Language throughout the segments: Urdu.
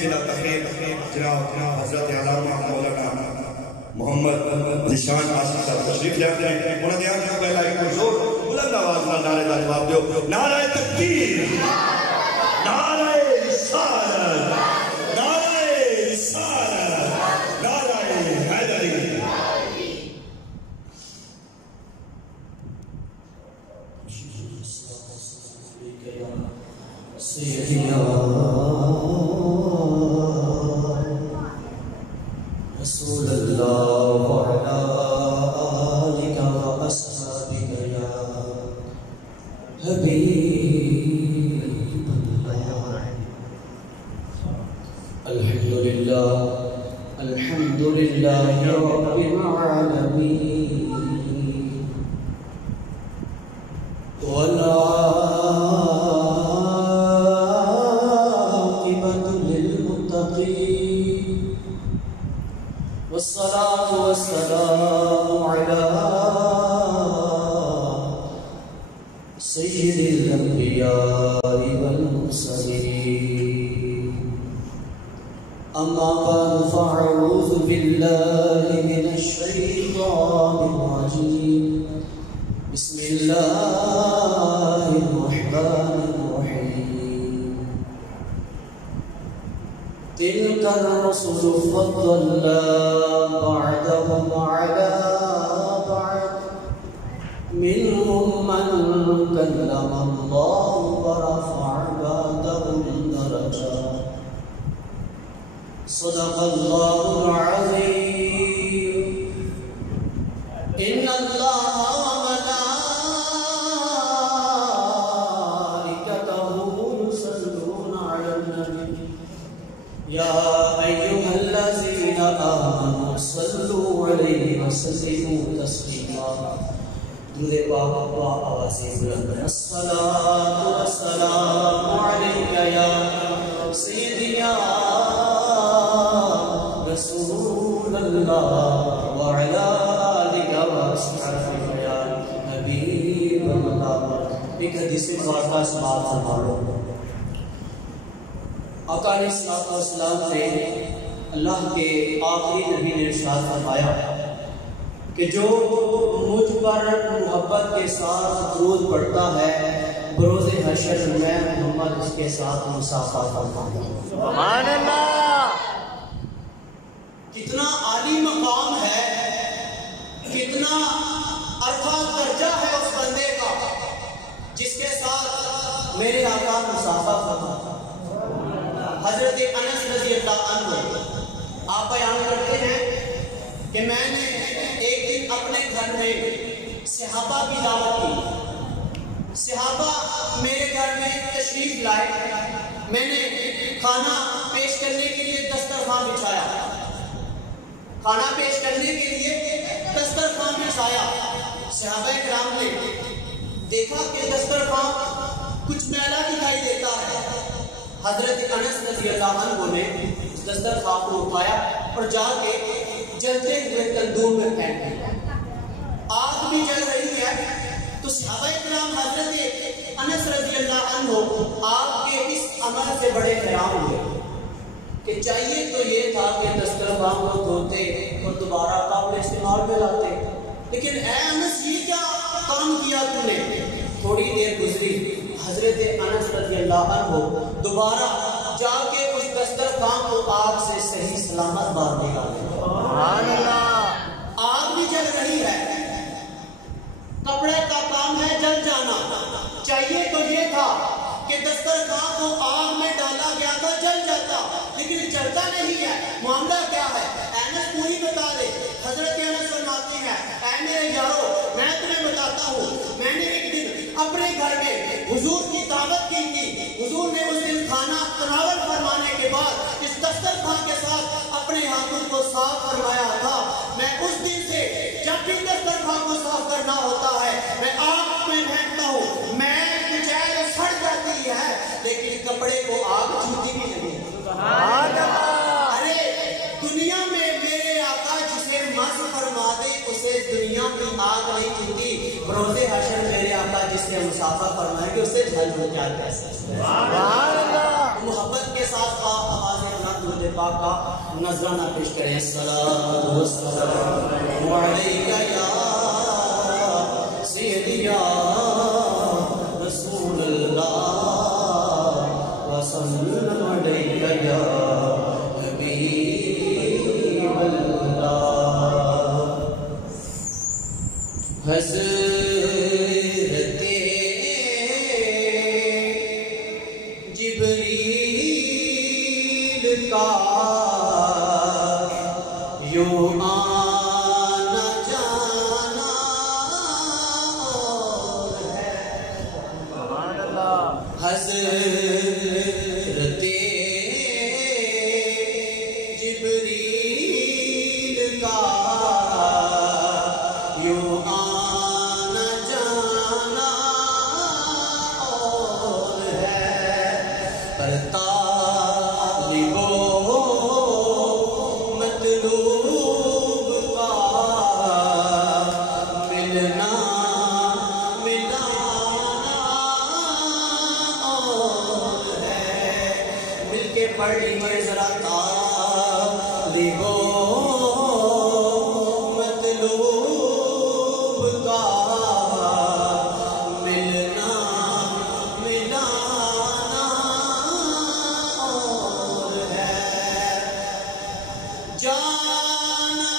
ضلع تحریر جناب حضرت علامہ مولانا محمد نشان عاشق صاحب تشریف لے آتے ہیں. انہوں نے آج پہلا ایک زور بلند آواز میں نعرے کا جواب دیو. نعرہ تکبیر، نعرہ رسالت، نعرہ رسالت، نعرہ حیدری. سیدنا رسول اللہ وعلا آلک و اصحابک یا حبیب اللہ. الحمدللہ الحمدللہ رب العالمین والصلاة والسلام على سيد الأنبياء والمرسلين. أما بعد فأعوذ بالله من الشيطان الرجيم. بسم الله الرحمن الرحيم. تلك الرسل فضلنا بعضهم على بعض منهم من كلم الله ورفع بعضهم درجات. صدق الله العظيم. إن الله وملائكته يصلون على النبي يا أيها الذين آمنوا صلوا عليه وسلموا تسليما. درود پاک با آواز بلند. الصلاة والسلام عليك يا سيدي يا رسول الله وعلى آلك وأصحابك يا حبيب الله. ایک حدیث مبارکہ سماعت فرما لو. آقا علیہ السلام نے اللہ کے آخری نبی نے ارشاد فرمایا کہ جو مجھ پر محبت کے ساتھ درود پڑھتا ہے بروز حشر میں محمد اس کے ساتھ مصافحہ فرماؤں گا. سبحان اللہ. کتنا عالی مقام ہے، کتنا عرفہ درجہ ہے اس بندے کا جس کے ساتھ میرے آقا مصافحہ فرماتا. حضرت انس رضی اللہ عنہ آپ بیان کرتے ہیں کہ میں نے ایک دن اپنے گھر میں صحابہ کی دعوت کی. صحابہ میرے گھر میں تشریف لائے. میں نے کھانا پیش کرنے کے لیے دسترخوان بچھایا. کھانا پیش کرنے کے لیے دسترخوان بچھایا. صحابہ کرام نے دیکھا کہ دسترخوان کچھ میلا دکھائی دیتا ہے. حضرت انس رضی اللہ عنہ نے دسترخوان کو اٹھایا اور جا کے جلتے ہوئے تندور میں پھینک دیا. آگ بھی جل رہی ہے تو صحابہ کرام حضرت انس رضی اللہ عنہ آگ کے اس عمل سے بڑے حیران ہوئے کہ چاہیے تو یہ تھا کہ دسترخوان کو دھوتے اور دوبارہ قابل استعمال میں لاتے، لیکن اے انس یہ کیا کام کیا تم نے؟ تھوڑی دیر گزری، حضرت انس رضی اللہ عنہ دوبارہ جا کے اس دسترخوان کو آگ سے صحیح سلامت باہر نکالے. آگ بھی جل رہی ہے، کپڑے کا کام ہے جل جانا. چاہیے تو یہ تھا کہ دسترخوان کو آگ میں ڈالا گیا تھا جل جاتا، لیکن جلتا نہیں ہے. معاملہ کیا ہے؟ انس پوری بتا دے. حضرت انس فرماتے ہیں اے میرے یارو میں تمہیں بتاتا ہوں، میں نے ایک دن اپنے گھر میں حضور کی دعوت کی تھی. حضور نے اس دن کھانا تناول فرمانے کے بعد اس دسترخوان کے ساتھ اپنے ہاتھوں کو صاف فرمایا تھا. میں اس دن سے جب بھی دسترخوان کو صاف کرنا ہوتا ہے میں آگ میں پھینکتا ہوں. میں کچیل سڑ جاتی ہے لیکن کپڑے کو آگ چھوتی بھی نہیں. ارے دنیا میں میرے آقا جسے مس فرما دے اسے دنیا کی آگ نہیں چھوتی. بروز حشر میرے آقا جسے مصافحہ فرمائیں گے اسے جھل ہو جاتا ہے. محبت کے ساتھ آپ آواز درود پاک کا نذرانہ پیش کریں. الصلاۃ والسلام علیکہ یا سیدی یا رسول اللہ وسلم علیکہ یا حبیب اللہ. حضرت جبریل کا یوں آنا جانا ہے. حضرت جبریل کا یوں آنا جانا اور ہے. پر طالب و مطلوب کا ملنا ملانا اور ہے. مل کے پڑھ لیجیے ذرا. طالب و مطلوب کا ملنا ملانا اور ہے. جانا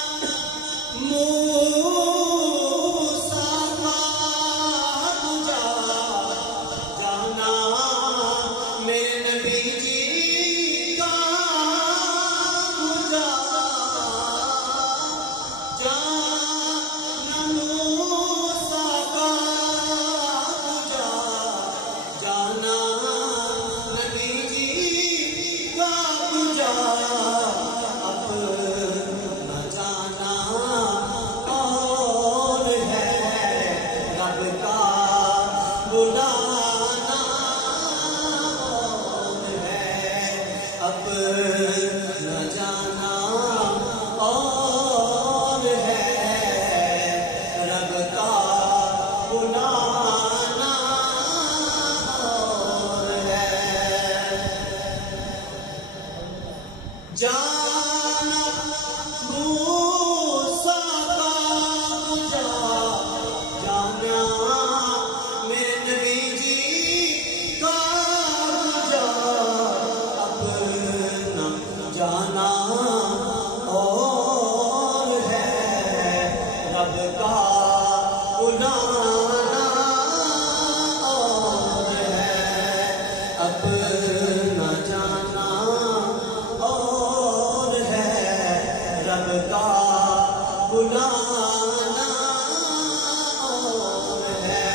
موسیٰ کا تجا جانا میرے نبی جی کا تجا جانا موسیٰ کا تجا جانا نبی جی کا تجا اپنا جانا اور ہے. رب کا بلانا اور ہے. اپنا جانا اور ہے. رب کا بلانا اور ہے. جانا موسیٰ کا تجا جانا میرے نبی جی کا تجا اپنا جانا اور ہے. رب کا بلانا اور ہے. اپنا جانا اور ہے. رب کا بلانا اور ہے.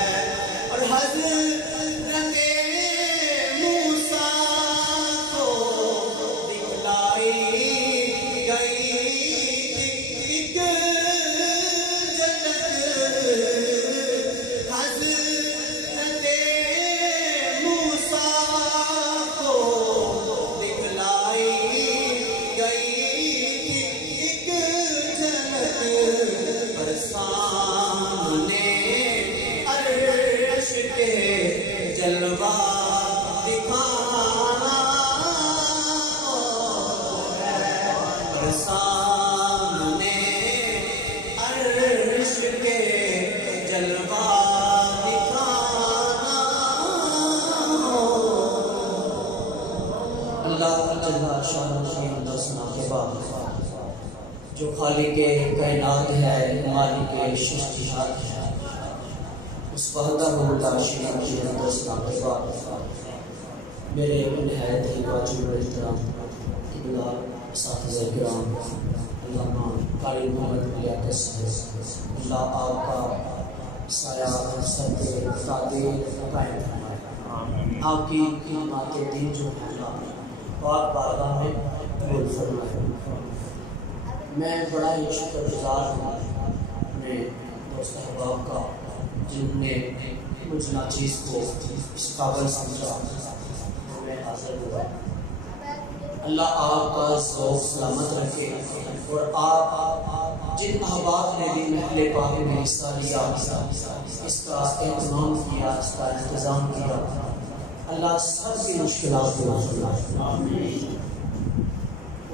اور حضرت موسیٰ کو دکھلائی گئی ایک جنت. حضرت موسیٰ کو دکھلائی گئی ایک جنت. پر سامنے عرش کے جلوہ دکھانا اور ہے. پر سامنے عرش کے جلوہ دکھانا. اللہ جل شانہ کی حمد و ثنا کے بعد جو خالق کائنات ہے، مالک شجاعت ہے، اس وحدہ لا شریک کی حمد و ثنا کے بعد میرے نہایت ہی واجب الاحترام قبلہ اساتذہ کرام علامہ قاری محمد لیاقت صاحب، اللہ آپ کا سایہ سر پہ تعدیل قائم فرمائے. آپ کی کلمات دین جو ہے اللہ پاک بارگاہ میں قبول فرمائے. میں بڑا ہی شکر گزار ہوں اپنے دوست احباب کا جنہوں نے مجھ ناچیز کو اس قابل سمجھا میں حاضر ہوا. اللہ آپ کا ذوق سلامت رکھے اور آپ جن احباب نے بھی محل پاک میں حصہ لیا، اس کا اہتمام کیا، اس کا انتظام کیا، اللہ سب کی مشکلات کو حل فرمائے.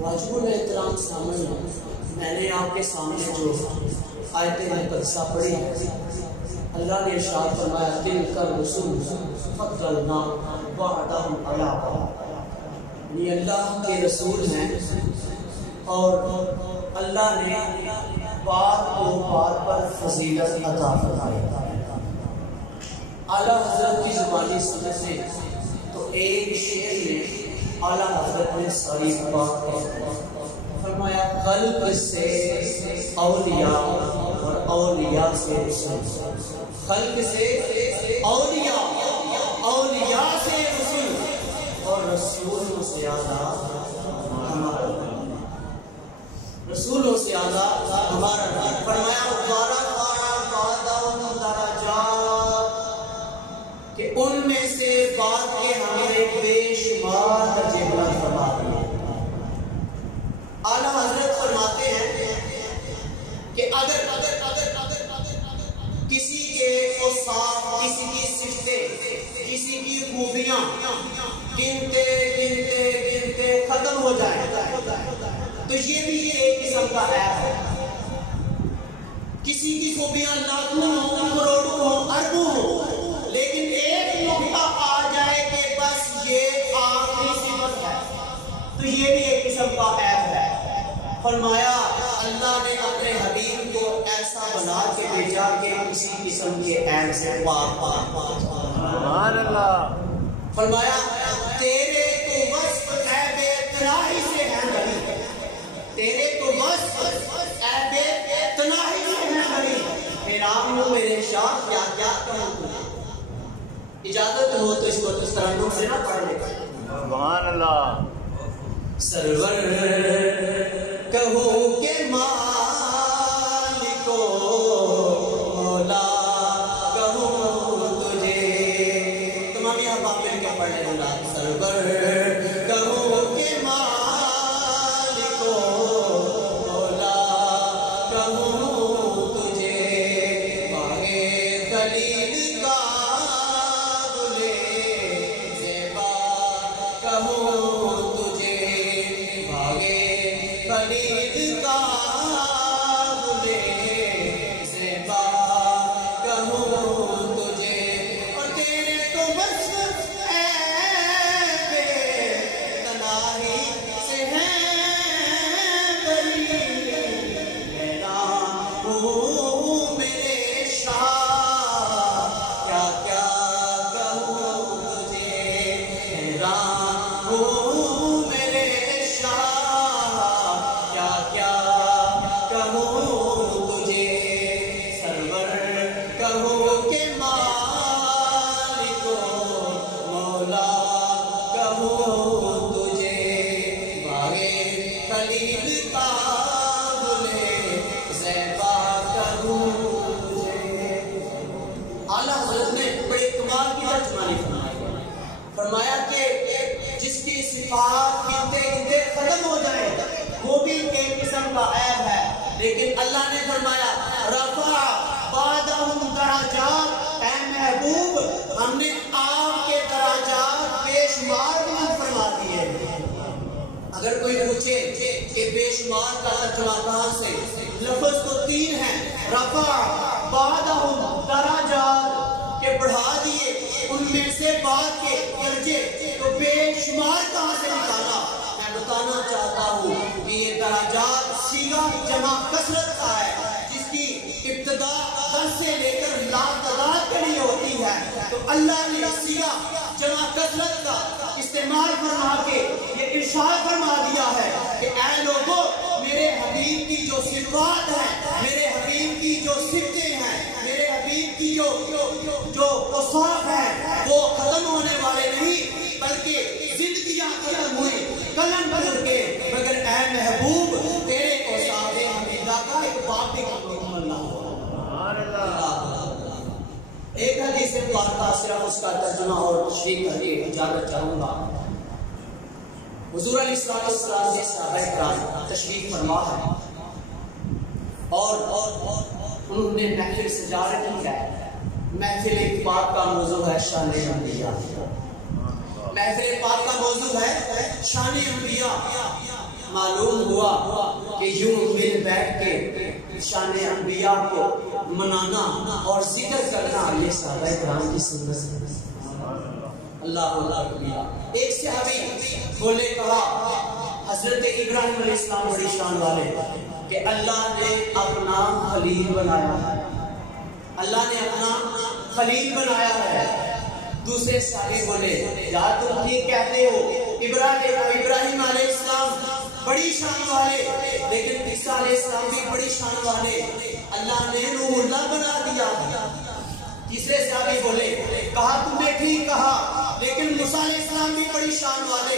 واجب احترام سامنے میں نے آپ کے سامنے جو آیت مقدسہ پڑھی ہے، اللہ نے ارشاد فرمایا تلک الرسل فضلنا بعضهم علی بعض، یہ اللہ کے رسول ہیں اور اللہ نے بعض کو بعض پر فضیلت عطا فرمائی۔ اعلیٰ حضرت کی زبانی سمجھ سے تو ایک شعر میں اعلیٰ حضرت نے ساری بات کہی، فرمایا قلب سے اولیاء اور اولیاء سے رسول، خلق سے اولیاء، اولیاء سے رسول، اور رسولوں سے اعلیٰ ہمارا رسولوں سے اعلیٰ ہمارا نام۔ فرمایا کہ ان میں سے بات کے ہمارے بے شمار درجے بلند فرما دیے۔ اعلیٰ حضرت فرماتے ہیں کہ اگر کسی کے اوصاف، کسی کی صفتیں، کسی کی خوبیاں گنتے ختم ہو جائیں تو یہ بھی ایک قسم کا عیب ہے۔ کسی کی خوبیاں لاکھوں ہوں، کروڑوں ہوں، اربوں ہوں، لیکن ایک نقطہ آ جائے کہ بس یہ آخری صفت ہے تو یہ بھی ایک قسم کا عیب ہے۔ فرمایا اللہ نے اپنے حبیب کو ایسا بنا کے بھیجا کہ کسی قسم کے عیب سے پاک۔ سبحان اللہ۔ فرمایا تیرے تو وصف عیب تناہی سے ہے نبی، تیرے تو وصف عیب تناہی سے ہے نبی، میرا میرے شاہ کیا کیا کروں۔ اجازت ہو تو اس کو اس طرح سے نہ پڑھ لے۔ سبحان اللہ۔ سرور کہوں کہ مالکو مولا کہوں تجھے، تمام یہاں باپ مل کے پڑھنے والا۔ سرور کہوں کہ مالکو مولا کہوں تجھے، مانگے خلیل کا گلے زیبا کہوں تجھے، خلیل کا گلے زیبا کہوں تجھے، اور تیرے تو وصف عیب تناہی سے ہیں بری، میرا ہوں میرے شاہ کیا کیا کہوں تجھے، میرا ہوں میرے فرمایا کہ جس کی صفات گنتے ختم ہو جائے وہ بھی ایک قسم کا عیب ہے، لیکن اللہ نے فرمایا رفع بعضهم درجات، اے محبوب ہم نے آپ کے درجات بے شمار بلند فرما دیے۔ اگر کوئی پوچھے کہ بے شمار کا ترجمہ کہاں سے، لفظ تو تین ہیں، رفع بعضهم درجات کہ بڑھا دیے ان میں سے بات کے درجے، تو بے شمار کہاں سے نکالا؟ میں بتانا چاہتا ہوں کہ یہ درجات صیغہ جمع کثرت کا ہے، جس کی ابتدا 10 سے لے کر لاتعداد کے لیے ہوتی ہے، تو اللہ نے صیغہ جمع کثرت کا استعمال فرما کے یہ ارشاد فرما دیا ہے کہ اے لوگوں میرے حبیب کی جو صفات ہیں، میرے حبیب کی جو صفتیں ہیں، میرے حبیب کی جو اوصاف ہیں وہ ختم ہونے والے نہیں بلکہ زندگیاں ختم ہوئی قلم بدل کے، مگر اے محبوب تیرے اوصاف حمیدہ کا ایک باب بھی مکمل نہ ہوا۔ ایک حدیث مبارکہ صرف اس کا ترجمہ اور تشریح کر کے اجازت چاہوں گا۔ حضور علیہ السلام نے صحابہ کرام تشریف فرما ہے اور انہوں نے محفل سجا رکھی ہے۔ محفل پاک کا موضوع ہے شان انبیاء، محفل پاک کا موضوع ہے شان انبیاء۔ معلوم ہوا کہ یوں مل بیٹھ کے شان انبیاء کو منانا اور ذکر کرنا یہ صحابہ کرام کی سنت ہے۔ اللہ اللہ کبیرہ۔ ایک صحابی بولے کہا حضرت ابراہیم علیہ السلام بڑی شان والے کہ اللہ نے اپنا خلیل بنایا ہے، اللہ نے اپنا خلیل بنایا ہے۔ دوسرے صحابی بولے یار تم ٹھیک کہتے ہو، ابراہیم علیہ السلام بڑی شان والے، لیکن عیسیٰ علیہ السلام بھی بڑی شان والے، اللہ نے روح اللہ بنا دیا۔ تیسرے صحابی بولے کہا تم نے ٹھیک کہا، لیکن موسیٰ علیہ السلام بھی بڑی شان والے،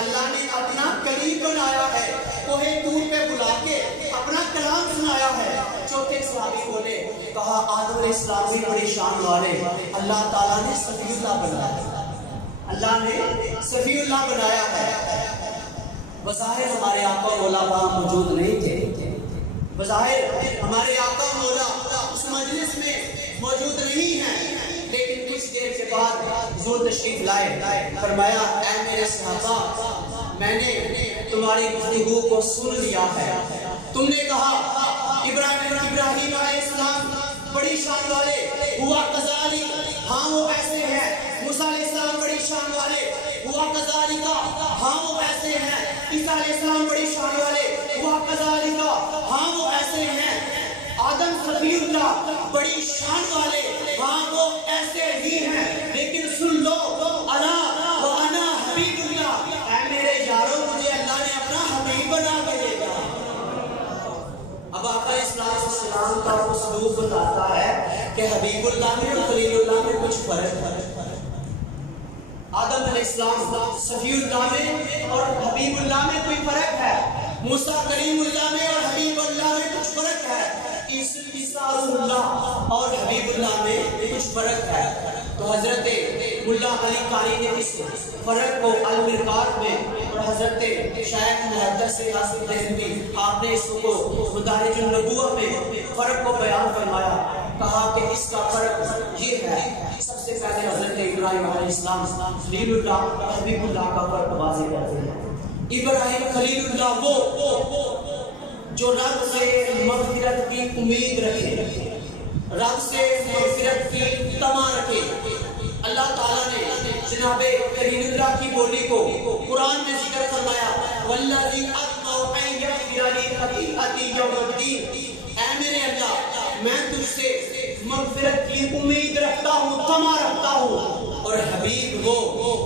اللہ نے اپنا کلیم بنایا ہے، کوہ طور پہ بلا کے اپنا کلام سنایا ہے۔ چوتھے صحابی بولے کہا آدم علیہ السلام بھی بڑی شان والے، اللہ تعالیٰ نے صفی اللہ بنایا ہے، اللہ نے صفی اللہ بنایا ہے۔ بظاہر ہمارے آقا مولا وہاں موجود نہیں تھے، بظاہر ہمارے آقا مولا اس مجلس میں موجود نہیں ہیں، لیکن کچھ دیر کے بعد حضور تشریف لائے، فرمایا اے میرے صحابہ میں نے تمہاری گفتگو کو سن لیا ہے، تم نے کہا ابراہیم علیہ السلام بڑی شان والے، ہوا کذالک، ہاں وہ ایسے ہیں، موسیٰ علیہ السلام بڑی شان والے، ہوا کذالک، ہاں وہ ایسے ہیں، عیسیٰ علیہ السلام بڑی شان والے، ہوا کذالک، ہاں وہ ایسے ہیں، آدم صفی اللہ بڑی شان والے، ہاں وہ ایسے ہی ہیں، لیکن سن لو انا وانا حبیب اللہ، اے میرے یارو مجھے اللہ نے اپنا حبیب بنا کے بھیجا۔ اب آقا اسلام السلام کا اسلوب بتاتا ہے کہ حبیب اللہ میں اور خلیل اللہ میں کچھ فرق ہے۔ آدم علیہ السلام صفی اللہ میں اور حبیب اللہ میں کوئی فرق ہے، موسیٰ کلیم اللہ میں اور حبیب اللہ میں کچھ فرق ہے، عیسیٰ اللہ اور حبیب اللہ میں کچھ فرق ہے۔ تو حضرت ملا علی قاری نے اس فرق کو المرقات میں اور حضرت شیخ محدث حسن دہلوی آپ نے اس کو مدارج النبوہ میں فرق کو بیان فرمایا، کہا کہ اس کا فرق یہ ہے، سب سے پہلے حضرت ابراہیم علیہ السلام خلیل اللہ حبیب اللہ کا فرق واضح کرتے ہیں۔ ابراہیم خلیل اللہ وہ جو رب سے مغفرت کی امید رکھے، رب سے مغفرت کی تما رکھے۔ اللہ تعالیٰ نے جناب کریم اللہ کی بولی کو قرآن میں ذکر فرمایا، والذی اطمع ان یغفر لی خطیئتی یوم الدین، اے میرے اللہ میں تجھ سے مغفرت کی امید رکھتا ہوں، تما رکھتا ہوں۔ اور حبیب وہ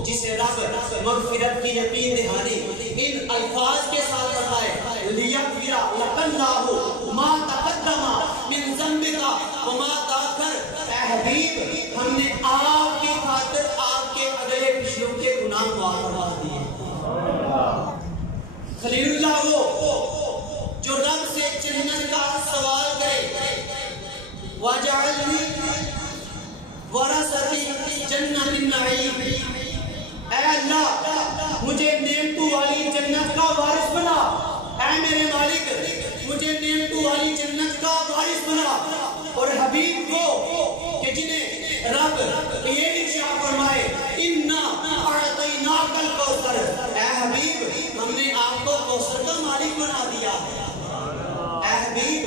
جسے رب مغفرت کی یقین دہانی ان الفاظ کے ساتھ فرمائے، لیغفر لک اللہ ما تقدم من ذنبک وما تاخر، اے حبیب ہم نے آپ کی خاطر آپ کے اگلے پچھلوں کے گناہ معاف فرما دیے۔ خلیل اللہ وہ جو رب سے جنت کا سوال کرے، وَجَعَلْنِي وَرَثَةَ جَنَّةِ النَّعِيمِ، اے اللہ مجھے نعمتوں والی جنت کا وارث بنا، اے میرے مالک مجھے نعمتوں والی جنت کا وارث بنا۔ اور حبیب کو کہ جنہیں رب یہ ارشاد فرمائے اِنَّا أَعْطَيْنَاكَ الْكَوْثَرَ، اے حبیب ہم نے آپ کو کوثر کا مالک بنا دیا، اے حبیب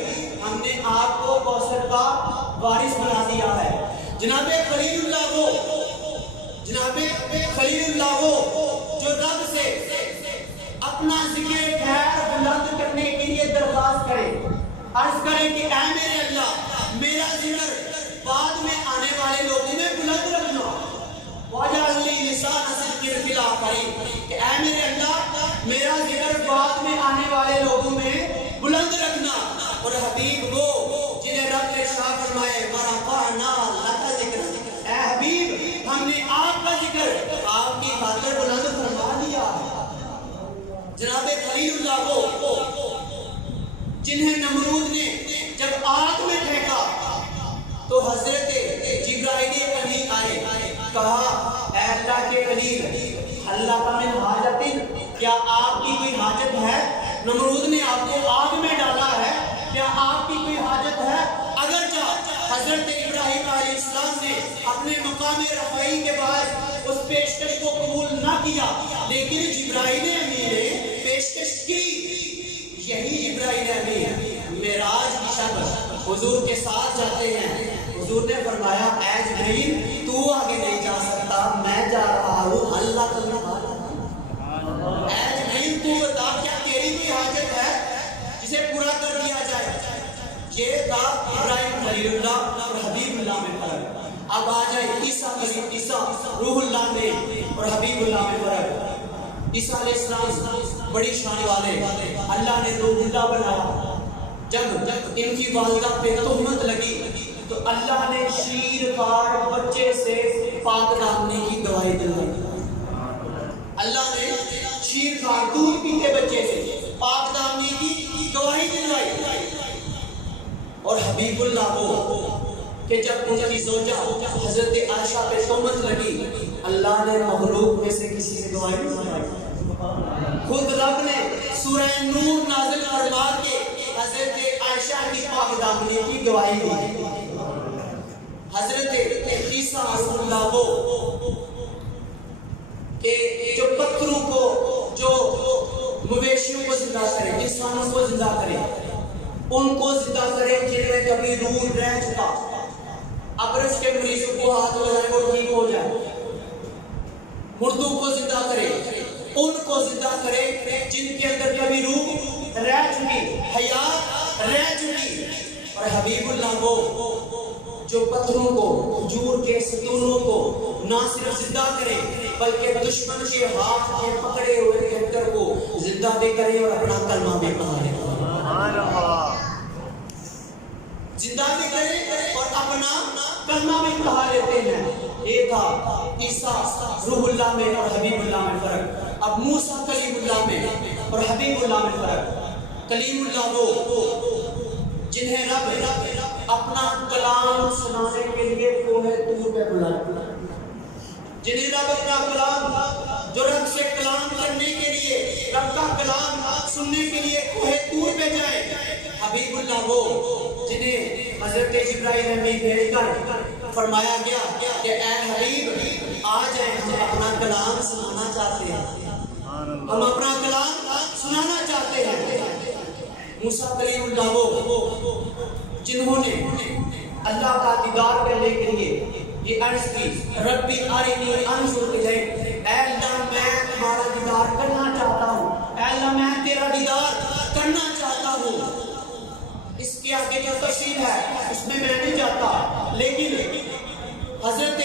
ہم نے آپ کو کوثر کا وارث بنا دیا ہے۔ جناب خلیل اللہ وہ جو رب سے اپنا ذکر خیر بلند کرنے کے لیے درخواست کرے، عرض کرے کہ اے میرے اللہ میرا ذکر بعد میں آنے والے لوگوں میں بلند رکھنا، وَاجْعَلْ لِي لِسَانَ صِدْقٍ فِي الْآخِرِينَ، کہ اے میرے اللہ میرا ذکر بعد میں آنے والے لوگوں میں بلند رکھنا۔ اور حبیب وہ جنہیں رب نے ارشاد فرمائے وَرَفَعْنَا لَكَ ذِكْرَكَ، اے حبیب ہم نے آپ کا ذکر آپ کی خاطر بلند فرما دیا۔ جناب خلیل اللہ وہ جنہیں نمرود نے جب آگ میں پھینکا تو حضرت جبرائیل امین آئے، کہا اے اللہ کے خلیل اللہ کا من حاجت، کیا آپ کی کوئی حاجت ہے؟ نمرود نے آپ کو آگ میں ڈالا ہے، کیا آپ کی کوئی حاجت ہے؟ اگرچہ حضرت ابراہیم علیہ السلام نے اپنے مقام رفعی کے بعد اس پیشکش کو قبول نہ کیا، لیکن جبرائیل امین نے پیشکش کی حضور کے ساتھ جاتے ہیں. حضور نے فرمایا اے جبرائیل تو آگے نہیں جا سکتا, میں جا رہا ہوں, اللہ کرنے والا. اے جبرائیل تو بتا کیا تیری کوئی حاجت ہے جسے پورا کر دیا جائے. یہ تھا ابراہیم خلیل اللہ اور حبیب اللہ میں فرق. اب آ جائے عیسیٰ روح اللہ میں اور حبیب اللہ میں فرق. عیسیٰ علیہ السلام بڑی شان والے, اللہ نے روح اللہ بنایا. جب ان کی والدہ پہ تہمت لگی تو اللہ نے شیر خوار بچے سے پاک دامنی کی گواہی دلائی. اللہ نے شیر خوار دودھ پیتے بچے سے پاک دامنی کی گواہی دلائی. اور حبیب اللہ وہ کہ جب ان کی زوجہ حضرت عائشہ پہ تہمت لگی, اللہ نے مخلوق میں سے کسی سے گواہی نہیں دلائی. خود رب نے سورہ نور نازل فرما کے حضرت عائشہ کی پاک دامنی کی گواہی دی. حضرت عیسیٰ رسول اللہ وہ کہ جو پتھروں کو, جو مویشیوں کو زندہ کرے, انسانوں کو زندہ کرے, ان کو زندہ کرے جن میں کبھی روح رہ چکا. ابرص کے مریضوں کو ہاتھ لگائے وہ ٹھیک ہو جائے. مردوں کو زندہ کرے, ان کو زندہ کرے جن کے اندر کبھی روح رہ چکی, حیات رہ چکی. اور حبیب اللہ وہ جو پتھروں کو, کھجور کے ستونوں کو نہ صرف زندہ کرے بلکہ دشمن کے ہاتھ میں پکڑے ہوئے کھٹر کو زندہ بھی کرے اور اپنا کلمہ بھی پڑھائے. زندہ بھی کرے اور اپنا کلمہ بھی پڑھا لیتے ہیں. یہ تھا عیسیٰ روح اللہ میں اور حبیب اللہ میں فرق. اب موسیٰ کلیم اللہ میں اور حبیب اللہ میں فرق. کلیم اللہ وہ جنہیں رب اپنا کلام سنانے کے لیے کوہ طور پہ بلایا, جنہیں رب اپنا کلام, جو رب سے کلام کرنے کے لیے, رب کا کلام سننے کے لیے کوہ طور پہ جائے. حبیب اللہ وہ جنہیں حضرت جبرائیل امین بھیج کر فرمایا گیا کہ اے حبیب آ جائیں, ہم اپنا کلام سنانا چاہتے ہیں, ہم اپنا کلام سنانا چاہتے ہیں. موسیٰ کلیم اللہ وہ جنہوں نے اللہ کا دیدار کرنے کے لیے یہ عرض کی, ربی ارنی انظر الیک, اے اللہ میں تمہارا دیدار کرنا چاہتا ہوں, اے اللہ میں تیرا دیدار کرنا چاہتا ہوں. اس کے آگے جو تفصیل ہے اس میں نہیں جاتا, لیکن حضرت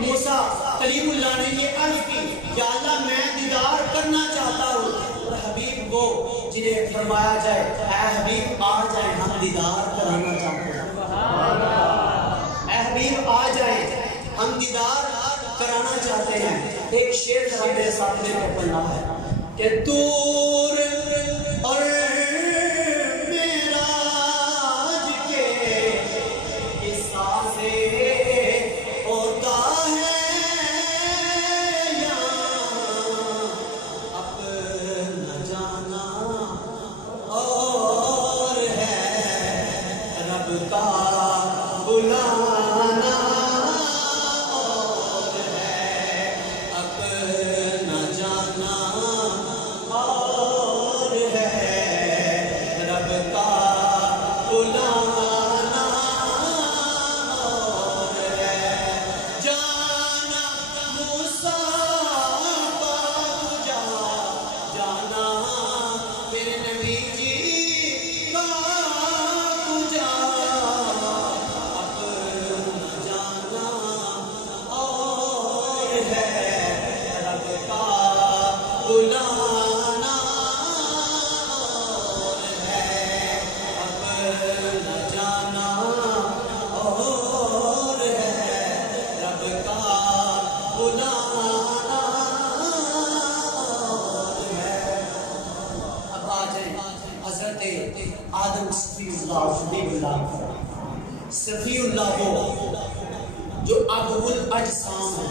موسیٰ کلیم اللہ نے یہ عرض کی یا اللہ میں دیدار کرنا چاہتا ہوں. اور حبیب وہ جنہیں فرمایا جائے اے حبیب آ جائیں, ہم دیدار کرانا چاہتے ہیں. اے حبیب آ جائیں, ہم دیدار کرانا چاہتے ہیں. ایک شعر ذرا میرے سامنے کو پڑھنا ہے کہ طور اور معراج کے قصہ سے ہوتا ہے یہاں اپنا جانا اور ہے رب کا بلانا اور ہے اپنا جانا اور ہے رب کا بلانا اور ہے جانا موسیٰ پاک جانا میرے نبی جی پاک اپنا جانا اور ہے رب کا بلانا اور ہے اپنا جانا اور ہے رب کا بلانا اور ہے. اب آ جائیں حضرت آدم صفی اللہ وہ جو ابو الاجسام ہے,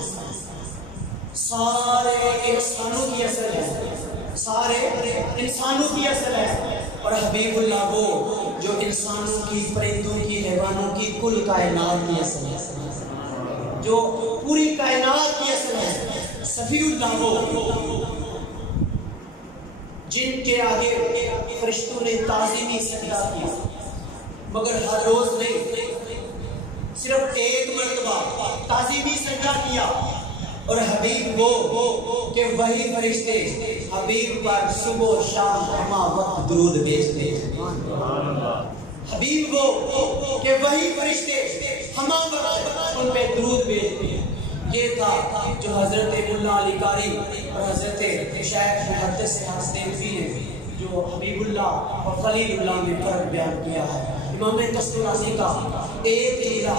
سارے انسانوں کی اصل ہے, سارے انسانوں کی اصل ہے. اور حبیب اللہ وہ جو انسانوں کی, پرندوں کی, حیوانوں کی, کل کائنات کی اصل ہے, جو پوری کائنات کی اصل ہے. صفی اللہ وہ جن کے آگے فرشتوں نے تعظیمی سجدہ کیا, مگر ہر روز نہیں، صرف ایک مرتبہ تعظیمی سجدہ کیا، اور حبیب وہ کہ وہی فرشتے حبیب پر صبح و شام ہما وقت درود بھیجتے، حبیب وہ کہ وہی فرشتے ہما وقت ان پہ درود بھیجتے۔ یہ تھا جو حضرت ملا علی قاری اور حضرت شیخ محدث حسنی نے جو حبیب اللہ اور خلیل اللہ میں فرق بیان کیا ہے۔ امام کستورانی کا ایک جملہ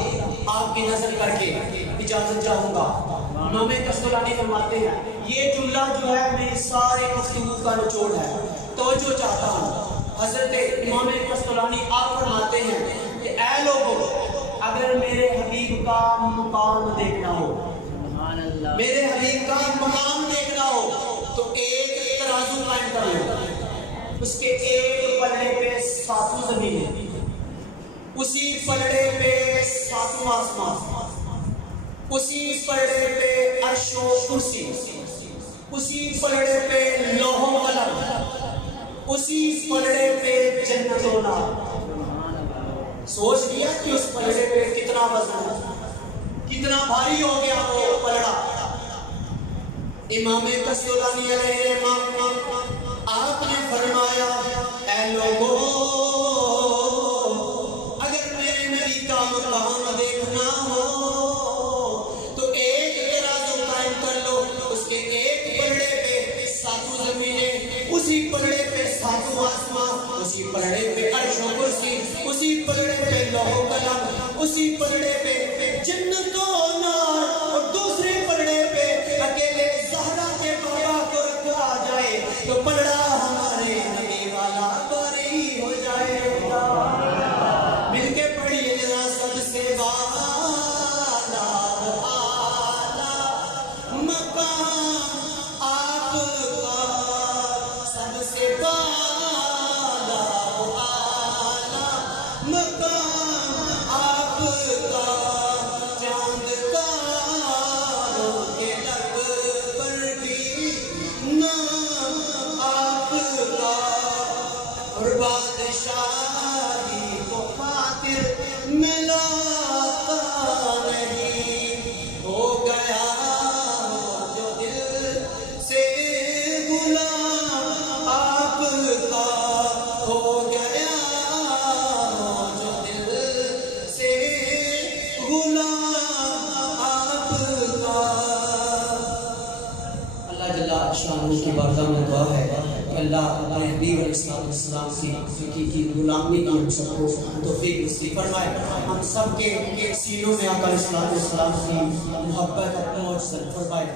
آپ کی نظر کر کے اجازت چاہوں گا۔ امام کستورانی فرماتے ہیں یہ جملہ جو ہے میری سارے گفتگو کا نچوڑ ہے، توجہ چاہتا ہوں۔ حضرت امام کستورانی آپ فرماتے ہیں کہ اے لوگوں، اگر میرے حبیب کا مقام دیکھنا ہو، میرے حبیب کا مقام دیکھنا ہو تو ایک ترازو قائم کر لو، اس کے ایک پلڑے پہ ساتوں زمینیں، اسی پلڑے پہ ساتوں آسمان، اسی پلڑے پہ عرش و کرسی، اسی پلڑے پہ لوح و قلم، اسی پلڑے پہ جنت و نار۔ سوچ لیا کہ اس پلڑے پہ کتنا وزن ہے، کتنا بھاری ہو گیا وہ پلڑا۔ امام کستورانی علیہ الرحمہ آپ نے فرمایا اے لوگوں، اگر میرے نبی کا مقام دیکھنا ہو تو ایک ترازو قائم کر لو، اس کے ایک پلڑے پہ ساتوں زمینیں، اسی پلڑے پہ ساتوں آسمان، اسی پلڑے پہ عرش و کرسی، اسی پلڑے پہ لوح و قلم، اسی پلڑے پہ جنت و نار، اور دوسرے پلڑے پہ اکیلے زہرا کے بابا کو رکھا جائے تو پلڑا ہمارے نبی والا باری ہو جائے گا۔ مل کے پڑھیے ذرا سب سے والا اعلیٰ مقام آپ کا، سب سے والا اعلیٰ مقام آپ کا، چاند تاروں کے لب پر بھی نام آپ کا، اور بادشاہی کو خاطر ملاتا نہیں، ہو گیا جو دل سے غلام آپ کا، ہو گیا جو دل سے غلام آپ کا۔ اللہ جل شانہ کی بارگاہ میں دعا ہے کہ اللہ اپنے حبیب علیہ السلام کی غلامی کی ہم سب کو توفیق نصیب فرمائے، ہم سب کے سینوں میں آقا علیہ السلام کی محبت اور پہنچ فرمائے۔